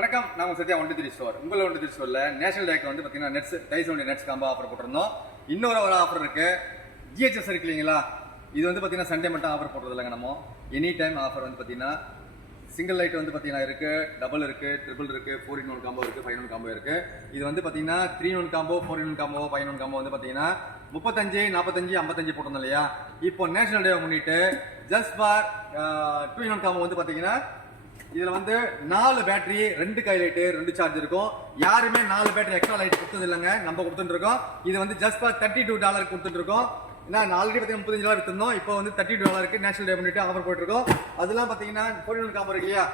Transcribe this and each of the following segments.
வணக்கம், நான் Sathya one two three store. உங்களை ஒன் டூ த்ரீ ஸ்டோர்ல நேஷனல் டேக்கு வந்து பார்த்தீங்கன்னா நெட்ஸ் டைசோன் நெட்ஸ் காம்போ ஆஃபர் போட்டிருந்தோம். இன்னொரு ஆஃபர் இருக்கு. ஜிஹெச்எஸ் இருக்கு இல்லைங்களா, இது வந்து பார்த்தீங்கன்னா சண்டே மட்டும் ஆஃபர் போடுறது இல்லைங்க. நம்ம எனி டைம் ஆஃபர் வந்து பார்த்தீங்கன்னா சிங்கிள் லைட் வந்து பார்த்தீங்கன்னா இருக்கு, டபுள் இருக்கு, ட்ரிபிள் இருக்கு, 4-in-1 காம்போ இருக்கு, 5-in-1 காம்போ இருக்கு. இது வந்து பார்த்தீங்கன்னா 3-in-1 combo, 4-in-1 combo, 5-in-1 combo வந்து பார்த்தீங்கன்னா 35, 45, 55 போட்டிருந்தோம் இல்லையா. இப்போ நேஷனல் டே முன்னிட்டு ஜஸ்ட் ஃபார் 2-in-1 காம்போ வந்து பார்த்தீங்கன்னா இதுல வந்து 4 பேட்டரி, 2 கை லைட், 2 சார்ஜ் இருக்கும். யாருமே 4 பேட்டரி எக்ஸ்ட்ரா லைட் கொடுத்தது இல்லைங்க, நம்ம கொடுத்துட்டு இருக்கோம். இது வந்து ஜஸ்ட் ஃபார் $32 கொடுத்துட்டு இருக்கோம். நான் ஆல்ரெடி பார்த்தீங்கன்னா $35 வித்துருந்தோம். இப்போ வந்து $32 நேஷனல் டே பண்ணிட்டு ஆஃபர் போயிட்டு இருக்கோம். அதெல்லாம் பார்த்தீங்கன்னா 4-in-1 காம்போ இருக்கு இல்லையா,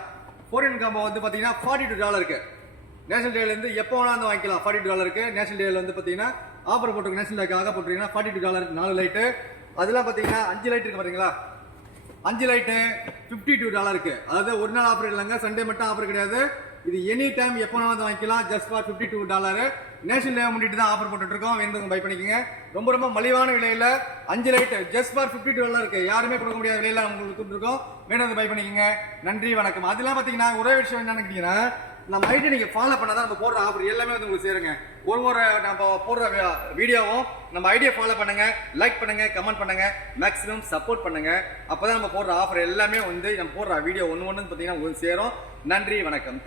4-in-1 காம்போ வந்து பார்த்தீங்கன்னா $42 இருக்கு. நேஷனல் டேல இருந்து எப்போ வேணா வந்து வாங்கிக்கலாம். $42 இருக்கு. நேஷனல் டேல வந்து பார்த்தீங்கன்னா ஆஃபர் போட்டுருக்கு. நேஷனல் டேக்காக போட்டுருக்கீங்கன்னா $42 4 லைட்டு. அதெல்லாம் பார்த்தீங்கன்னா 5 லைட் இருக்கு பாத்தீங்களா, 5 லைட்டு $52 இருக்கு. அதாவது ஒரு நாள் ஆஃபர் இல்லைங்க, சண்டே மட்டும் ஆஃபர் கிடையாது. இது எனி டைம் எப்போ வந்து வாங்கிக்கலாம். ஜஸ்ட் ஃபார் $52 நேஷனல் டே முன்னிட்டு தான் ஆஃபர் போட்டுட்டு இருக்கோம். வேணுங்க பை பண்ணிக்கோங்க. ரொம்ப ரொம்ப மலிவான விலையில 5 லைட் ஜஸ்ட் ஃபார் $52 இருக்கு. யாருமே கொடுக்க முடியாத விலையில உங்களுக்கு கொடுத்துருக்கோம். வேணும் பை பண்ணிக்கோங்க. நன்றி, வணக்கம். அதெல்லாம் பாத்தீங்கன்னா ஒரே விஷயம் என்னன்னு கேட்டீங்கன்னா, நம்ம ஐடி நீங்க ஃபாலோ பண்ணாதான் நம்ம போடுற ஆஃபர் எல்லாமே வந்து உங்களுக்கு சேருங்க. ஒரு நம்ம போடுற வீடியோவும் நம்ம ஐடியா ஃபாலோ பண்ணுங்க, லைக் பண்ணுங்க, கமெண்ட் பண்ணுங்க, மேக்ஸிமம் சப்போர்ட் பண்ணுங்க. அப்பதான் நம்ம போடுற ஆஃபர் எல்லாமே வந்து நம்ம போடுற வீடியோ ஒன்று பாத்தீங்கன்னா உங்களுக்கு சேரும். நன்றி, வணக்கம்.